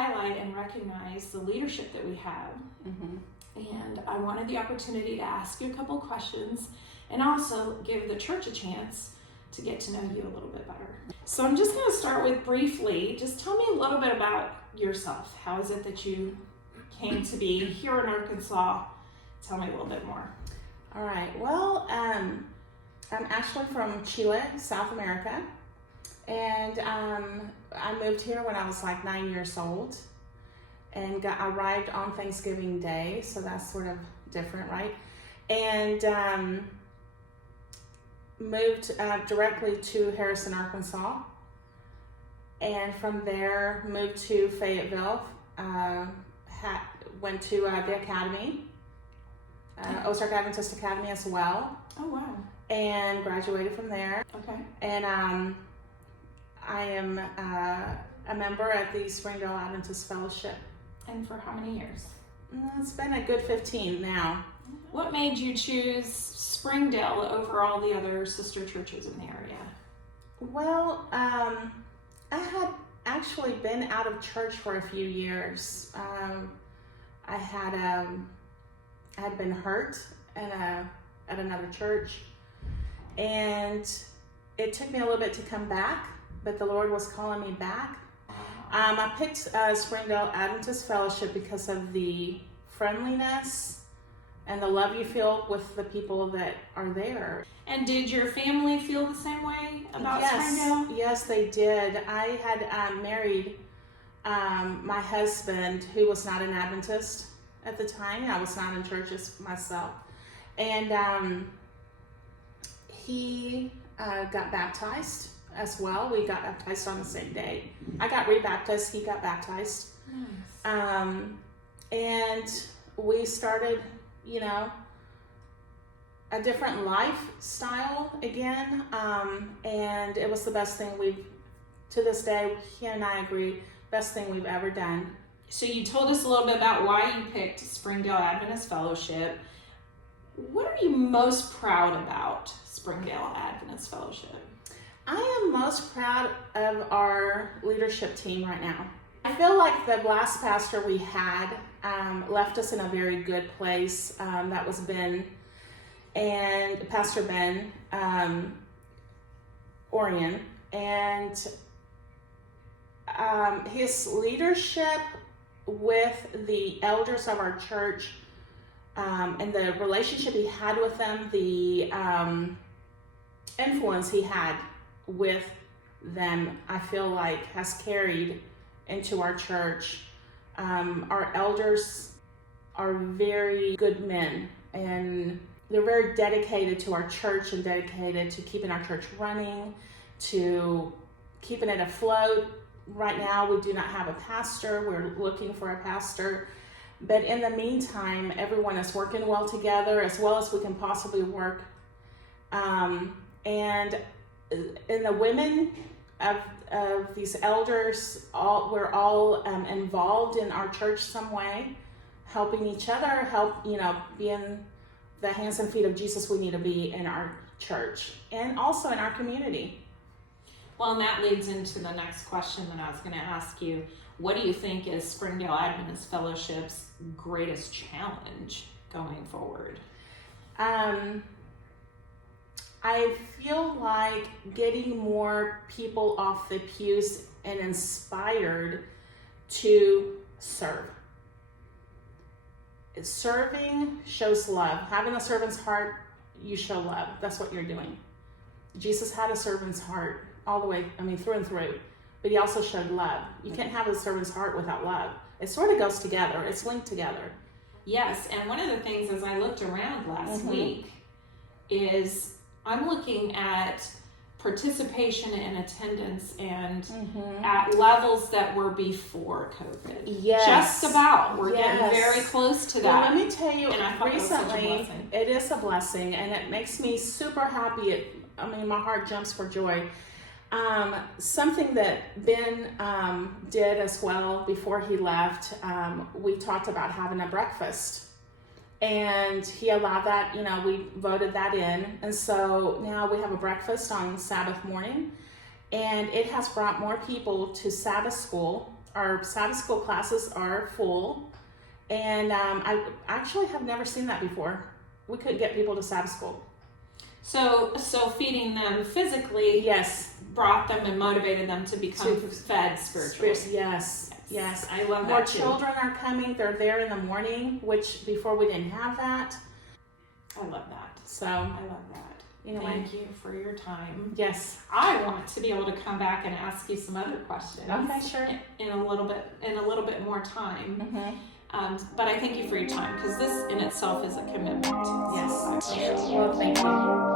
highlight and recognize the leadership that we have. And I wanted the opportunity to ask you a couple questions and also give the church a chance to get to know you a little bit better. So I'm just going to start with briefly, just tell me a little bit about yourself. How is it that you came to be here in Arkansas? Tell me a little bit more. All right. Well, I'm actually from Chile, South America. And I moved here when I was like 9 years old and arrived on Thanksgiving Day. So that's sort of different, right? And moved directly to Harrison, Arkansas. And from there, moved to Fayetteville. Went to the academy, Ozark Adventist Academy as well. Oh, wow. And graduated from there. Okay. And I am a member at the Springdale Adventist Fellowship. And for how many years? It's been a good 15 now. What made you choose Springdale over all the other sister churches in the area? Well, I had actually been out of church for a few years. I had been hurt at another church, and it took me a little bit to come back, but the Lord was calling me back. I picked Springdale Adventist Fellowship because of the friendliness and the love you feel with the people that are there. And did your family feel the same way about Springdale? Yes, they did. I had married my husband, who was not an Adventist at the time. I was not in churches myself. And he got baptized as well. We got baptized on the same day. I got rebaptized, he got baptized. Nice. And we started, a different lifestyle again. And it was the best thing to this day, he and I agree, best thing we've ever done. So you told us a little bit about why you picked Springdale Adventist Fellowship. What are you most proud about Springdale Adventist Fellowship? I am most proud of our leadership team right now. I feel like the last pastor we had left us in a very good place. That was Ben, and Pastor Ben Orion. And his leadership with the elders of our church and the relationship he had with them, the influence he had with them, I feel like has carried into our church. Our elders are very good men, and they're very dedicated to our church and dedicated to keeping our church running, to keeping it afloat. Right now, we do not have a pastor. We're looking for a pastor. But in the meantime, everyone is working well together, as well as we can possibly work. And in the women of these elders, we're all involved in our church some way, helping each other, being the hands and feet of Jesus we need to be in our church and also in our community. Well, and that leads into the next question that I was going to ask you. What do you think is Springdale Adventist Fellowship's greatest challenge going forward? I feel like getting more people off the pews and inspired to serve. Serving shows love. Having a servant's heart, you show love. That's what you're doing. Jesus had a servant's heart all the way, through and through, but he also showed love. You can't have a servant's heart without love. It sort of goes together. It's linked together. Yes, and one of the things as I looked around last week is I'm looking at participation and attendance and at levels that were before COVID. Yes. Just about. We're getting very close to that. Well, let me tell you, and I thought recently, it is a blessing, and it makes me super happy. My heart jumps for joy. Something that Ben did as well before he left, we talked about having a breakfast. And he allowed that, we voted that in. And so now we have a breakfast on Sabbath morning. And it has brought more people to Sabbath school our Sabbath school classes are full, and I actually have never seen that before. We couldn't get people to Sabbath school. So feeding them physically, Yes, brought them and motivated them to become fed spiritually. Yes. I love that. More too. children are coming. They're there in the morning, which before we didn't have that. I love that. So I love that. anyway, Thank you for your time. yes. I want to be able to come back and ask you some other questions. Okay, sure. In a little bit more time. Mm-hmm. But I thank you for your time, because this in itself is a commitment. Yes. So I appreciate it. Well, thank you.